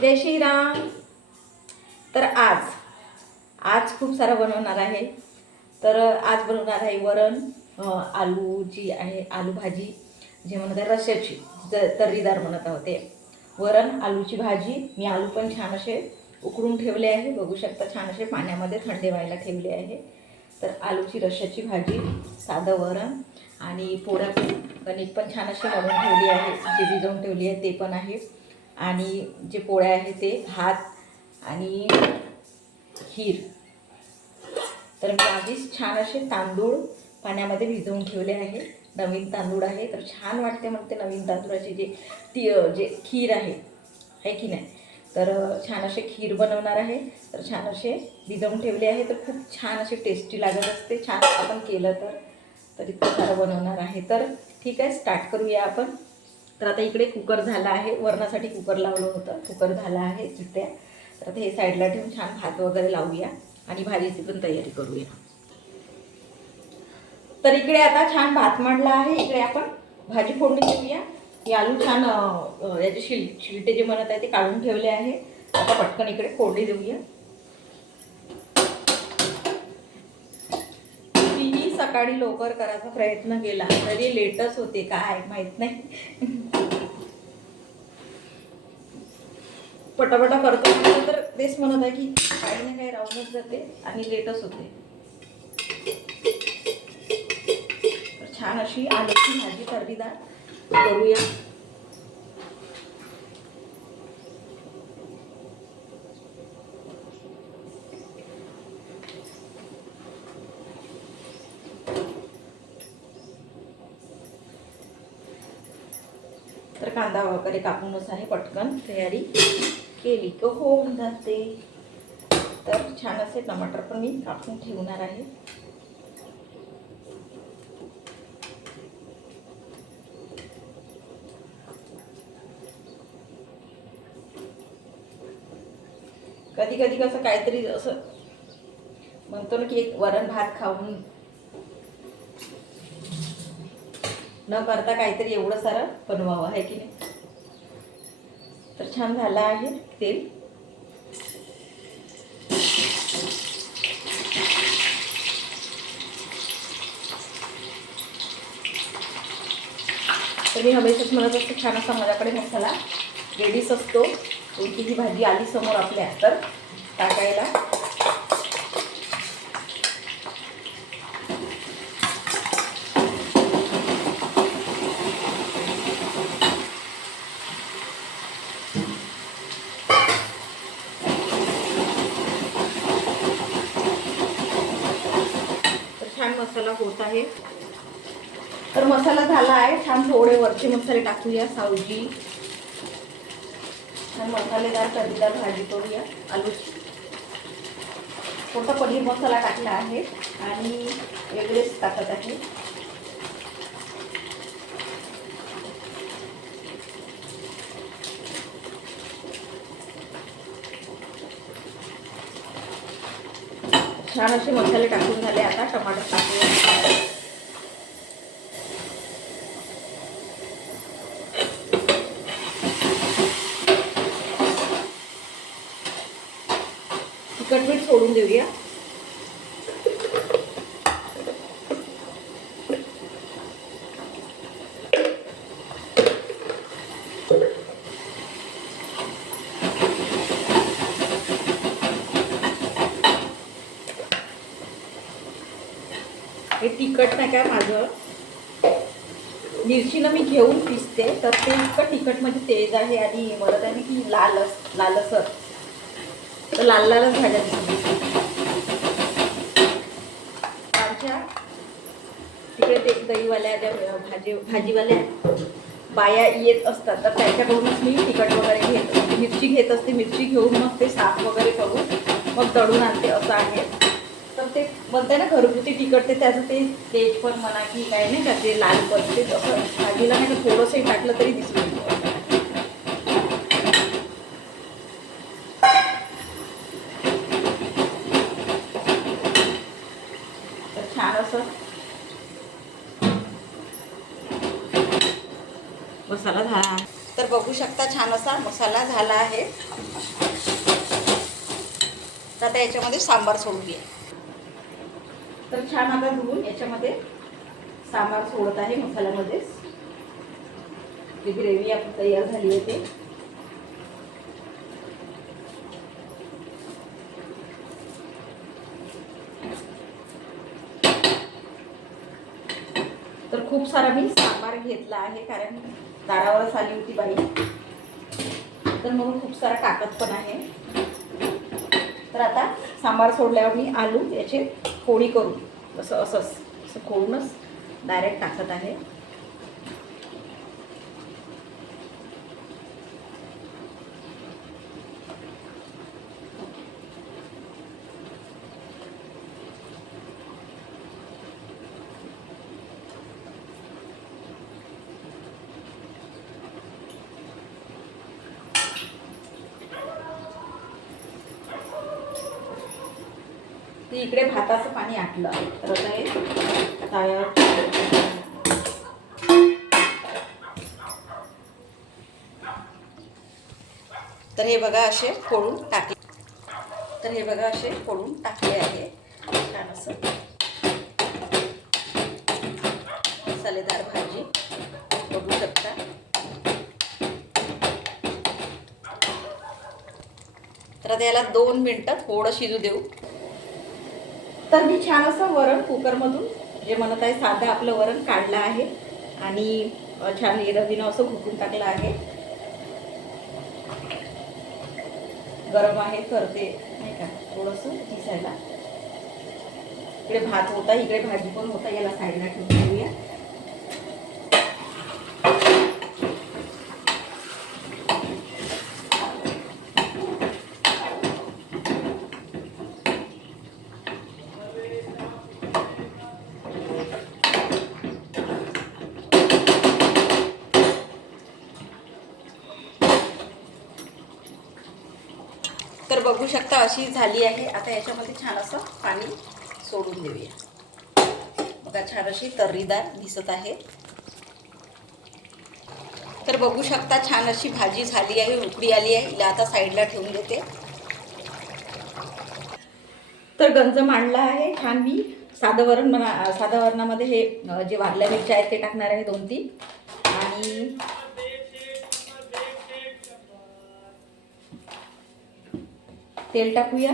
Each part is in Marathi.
जय श्रीराम। तर आज खूप सारा बनवणार आहे। तर आज बनवणार आहे वरण, आलू जी आहे आलू भाजी जे म्हणत आहे रश्याची तर्रीदार म्हणत आहोत ते वरण आलूची भाजी। मी आलू पण छान असे उकडून ठेवले आहे, बघू शकता छान असे पाण्यामध्ये थंडे व्हायला ठेवले आहे। तर आलूची रश्याची भाजी, साधं वरण आणि पोळ्या कणिक पण छान अशी मळून ठेवली आहे, जी भिजवून ठेवली आहे ते पण आहे। आणि जे पोळ्या आहे ते भात आणि खीर। तर मी आधीच छान असे तांदूळ पाण्यामध्ये भिजवून ठेवले आहे। नवीन तांदूळ आहे तर छान वाटते म्हणते नवीन तांदूळाची जे खीर आहे की नाही। तर छान असे खीर बनवणार आहे। तर छान असे भिजवून ठेवले आहे तर खूप छान असे टेस्टी लागत असते, छान आपण केलं तर इतकं सारं बनवणार आहे। तर ठीक आहे, स्टार्ट करूया आपण। तर आता इकडे कुकर झाला आहे, वरणासाठी कुकर लावलं होतं, कुकर झाला आहे शिट्ट्या। तर आता हे साईडला ठेवून छान भात वगैरे लावूया आणि भाजीची पण तयारी करूया। तर इकडे आता छान भात मांडला आहे, इकडे आपण भाजी फोडणी देऊया। ही आलू छान याचे शिलटे जे म्हणत आहे ते काढून ठेवले आहे। आता पटकन इकडे फोडणी देऊया। मीही सकाळी लवकर करायचा प्रयत्न केला तरी लेटच होते, काय माहित नाही। पटापटा करतो तर तेच म्हणत आहे की काही ना काही राहूनच जाते आणि लेटच होते। तर छान अशी आलूची भाजी तर्रीदार करूया। तर कांदा वगैरे कापूनच आहे, पटकन तयारी केली की होऊन जाते। तर छान असे टमाटर पण मी कापून ठेवणार आहे। कधी कधी कसं काहीतरी असं म्हणतो ना की एक वरण भात खाऊन न करता काहीतरी एवढं सारं बनवावं आहे की नाही। तर छान झालं आहे तेल। तर मी हमेशाच म्हणत असते छान असा माझ्याकडे मसाला रेडीच असतो, कोणतीही भाजी आली समोर आपल्या तर टाकायला। छान मसाला होत आहे। तर मसाला झाला आहे छान, थोडे वरचे मसाले टाकूया, सावजी छान मसालेदार तर्रीदार भाजी करूया आलूची। थोडा पनीर मसाला टाकला आहे आणि वेगळेच टाकत आहे। छान असे मसाले टाकून झाले, आता टमाटर टाकूया। तिखट मीठ सोडून देऊया। हे तिखट नाही काय, माझं मिरचीनं मी घेऊन पिसते तर ते इतकं तिखट म्हणजे तेज आहे आणि म्हणत आहे की लालसर, तर लालच भाज्या आमच्या तिकडे ते दहीवाल्या ज्या भाजीवाल्या बाया येत असतात तर त्यांच्याकडूनच मी तिखट वगैरे मिरची घेत असते। मिरची घेऊन मग ते साफ वगैरे करून मग दळून आणते, असं आहे। तर ते म्हणते ना घरगुती तिखट, ते त्याचं ते तेज पण म्हणा की काय नाही का, ते लाल पण ते असं भाजीला नाही का थोडंसंही टाकलं तरी दिसून येतं। तर छान असं मसाला झाला। तर बघू शकता छान असा मसाला झाला आहे. तर आता याच्यामध्ये सांबार सोडूया. तर छान आता धुवून याच्यामध्ये सांबार सोडत आहे मसाल्यामध्येच. जी ग्रेव्ही आपली तयार झाली होती. तर खूप सारा मी सांबार घेतला आहे, कारण दारावरच आली होती बाई, तर म्हणून खूप सारा टाकत पण आहे. तर आता सांबार सोडल्यावर मी आलू याचे फोडी करून असं खोडूनच डायरेक्ट टाकत आहे. ती इकडे भाताचं पाणी आटलं, तर आता हे तव्यावर तर हे बघा असे फोडून टाकले. तर हे बघा असे फोडून टाकले आहे छान असं मसालेदार भाजी बघू शकता. तर आता याला 2 मिनिटं थोडं शिजू देऊ. तर मी छान असं वरण कुकरमधून जे म्हणत आहे साधं आपलं वरण काढलं आहे आणि छान रवीनं असं घुकून टाकलं आहे. गरम आहे तर ते नाही का थोडंसं दिसायला. इकडे भात होता, इकडे भाजी पण होता, याला साईडला ठेवून देऊया. तर बघू शकता अशी झाली आहे. आता याच्यामध्ये छान असं पाणी सोडून देऊया. बघा छान अशी तर्रीदार दिसत आहे. तर बघू शकता छान अशी भाजी झाली आहे, उकळी आली आहे. हिला आता साईडला ठेवून देते. तर गंज मांडला आहे छान. मी साधं वरणामध्ये हे जे वाढल्या मिरच्या आहेत ते टाकणार आहे 2-3 आणि तेल टाकूया.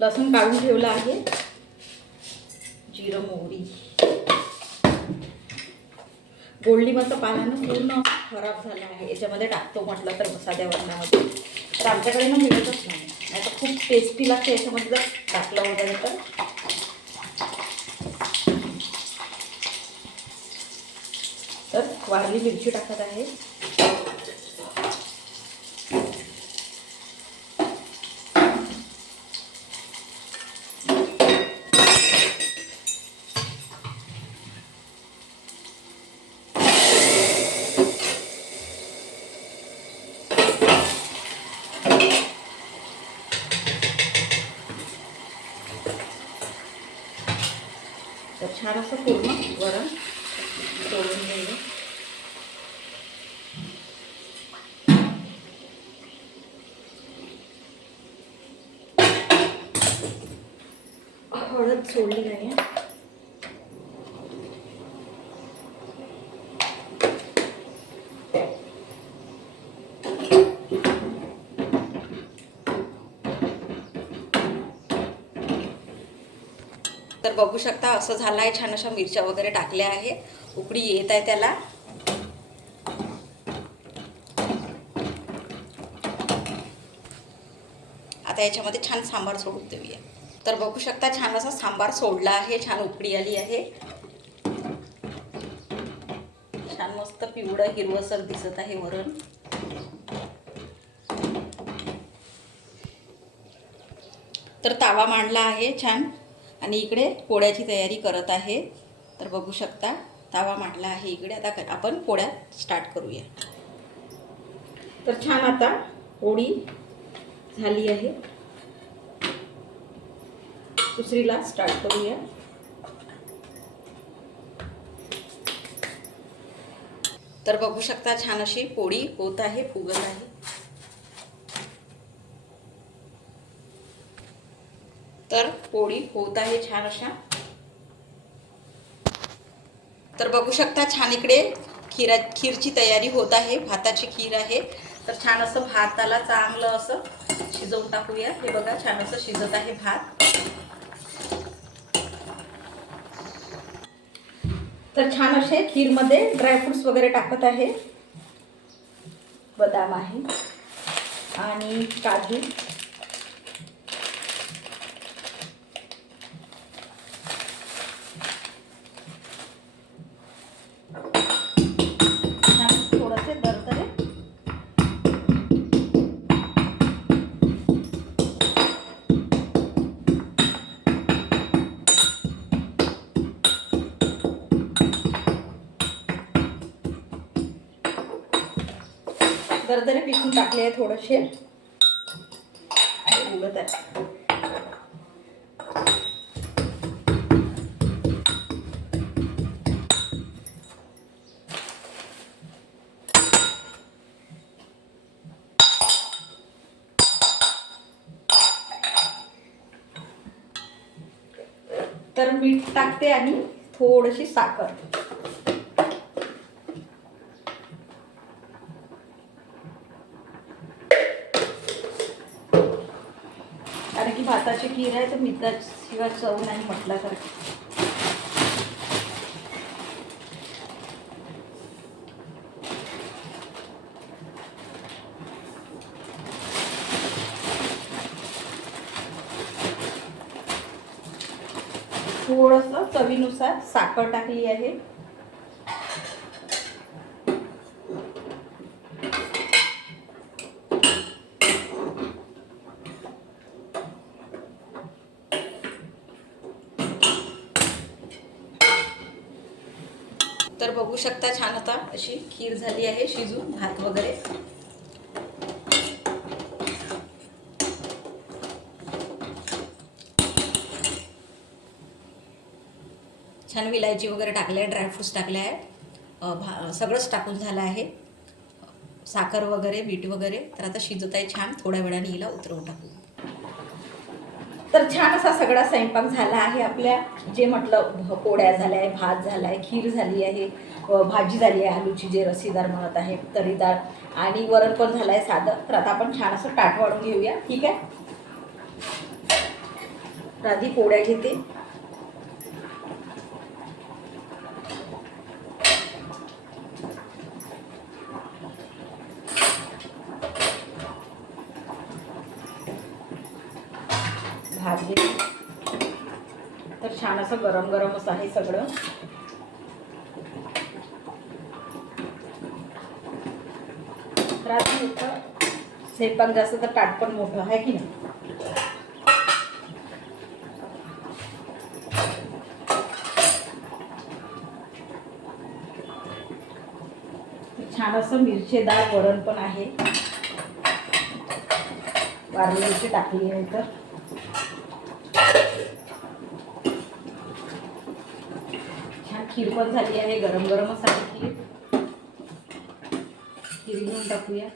लसूण काढून ठेवला आहे. जिरं मोहरी. गोडलिंबाचं पानानं पूर्ण खराब झालं आहे. याच्यामध्ये टाकतो म्हटलं तर साध्या वरणामध्ये, तर आमच्याकडे ना मिळतच नाही. आता खूप टेस्टी लागते याच्यामध्ये जर टाकलं वगैरे तर वाढली मिरची टाकत आहे. तर छान असं पूर्ण वरण सोडून घ्यायचं. हळद सोडली आहे. तर बघू शकता असं झालं आहे. छान अशा मिरच्या वगैरे टाकल्या आहे. उकळी येत आहे त्याला. आता याच्यामध्ये छान सांबार सोडून देऊया. तर बघू शकता छान असा सांबार सोडला आहे. छान उकळी आली आहे. छान मस्त पिवळं हिरवसर दिसत आहे वरण. तर तावा मांडला आहे छान आणि इकडे पोळ्याची तयारी करत आहे. तर बघू शकता तावा मांडला आहे इकडे. आता आपण पोळ्या स्टार्ट करूया. तर छान आता पोळी झाली आहे. दुसरीला स्टार्ट करूया. तर बघू शकता छान अशी पोळी होत आहे, फुगत आहे. तर पोळी होत आहे छान अशा. तर बघू शकता छान इकडे खीरची तयारी होत आहे. भाताची खीर आहे. तर छान असं भाताला चांगलं असं शिजवून टाकूया. हे बघा छान असं शिजत आहे भात. तर छान असे खीरमध्ये ड्रायफ्रुट्स वगैरे टाकत आहे. बदाम आहे आणि काजू. थोडेसे दरदरे. दरदरे पिसून टाकले आहे थोडेसे. उडत आहे. तर मीठ टाकते आणि थोडीशी साखर. कारण की भाताची खीर आहे तर मिठाशिवाय चव नाही म्हटल्यासारखं. थोडंसं चवीनुसार साखर टाकली आहे. तर बघू शकता छान आता अशी खीर झाली आहे शिजून, भात वगैरे. छान विलायची वगैरे टाकले आहे, ड्रायफ्रुट्स टाकले आहे, सगळंच टाकून झालं आहे. साखर वगैरे, मीठ वगैरे. तर आता शिजत आहे छान. थोड्या वेळाने हिला उतरवून टाकू. तर छान असा सगळा स्वयंपाक झाला आहे आपल्या. जे म्हटलं पोळ्या झाल्या आहे, भात झाला आहे, खीर झाली आहे, भाजी झाली आहे आलूची जे रसीदार म्हणत आहे, तरीदार, आणि वरण पण झालं आहे साधं. तर आता आपण छान असं ताट वाढून घेऊया. ठीक आहे. आधी पोळ्या घेते. भात घेते. तर छान असं गरम गरमच आहे सगळं. रात्री होतं स्वयंपाक जास्त तर ताट पण मोठं आहे की नाही. छान असं मिरचीदार वरण पण आहे. वारली मिरची टाकली आहे. तर छान खीर पण झाली आहे. गरम गरमच आहे खीर. खीर घेऊन टाकूया.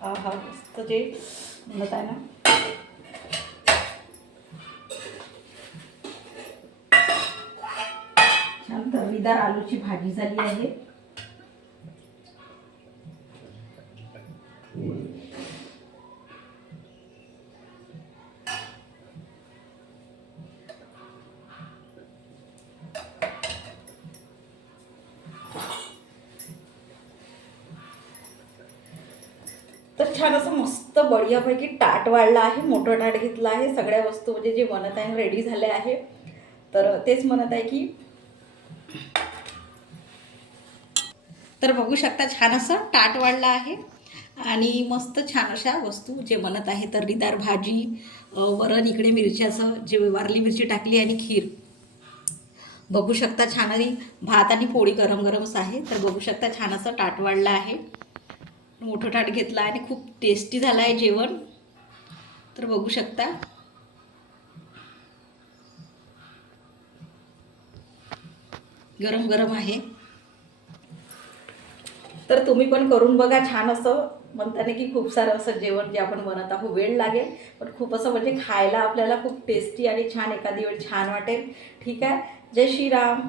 हा मस्त जे म्हणत आहे ना. छान तर्रीदार आलूची भाजी झाली आहे. तर छान असं मस्त बढियापैकी ताट वाढलं आहे. मोठं ताट घेतलं आहे. सगळ्या वस्तू म्हणजे जे म्हणत आहे रेडी झाले आहे. तर तेच म्हणत आहे की तर बघू शकता छान असं ताट वाढलं आहे आणि मस्त छान अशा वस्तू जे बनत आहे. तर्रीदार भाजी, वरण, इकडे मिरच्याचं जे वारली मिरची टाकली आणि खीर. बघू शकता छान आणि भात आणि पोळी गरम गरमच आहे. तर बघू शकता छान असं ताट वाढलं आहे. मोठं ताट घेतलं आणि खूप टेस्टी झालं आहे जेवण. तर बघू शकता गरम गरम आहे. तर तुम्ही पण करून बघा. छान असं म्हणताना की खूप सारं असं जेवण जे आपण बनवत आहोत वेळ लागेल, पण खूप असं म्हणजे खायला आपल्याला खूप टेस्टी आणि छान एखादी वेळ छान वाटेल. ठीक आहे. जय श्रीराम.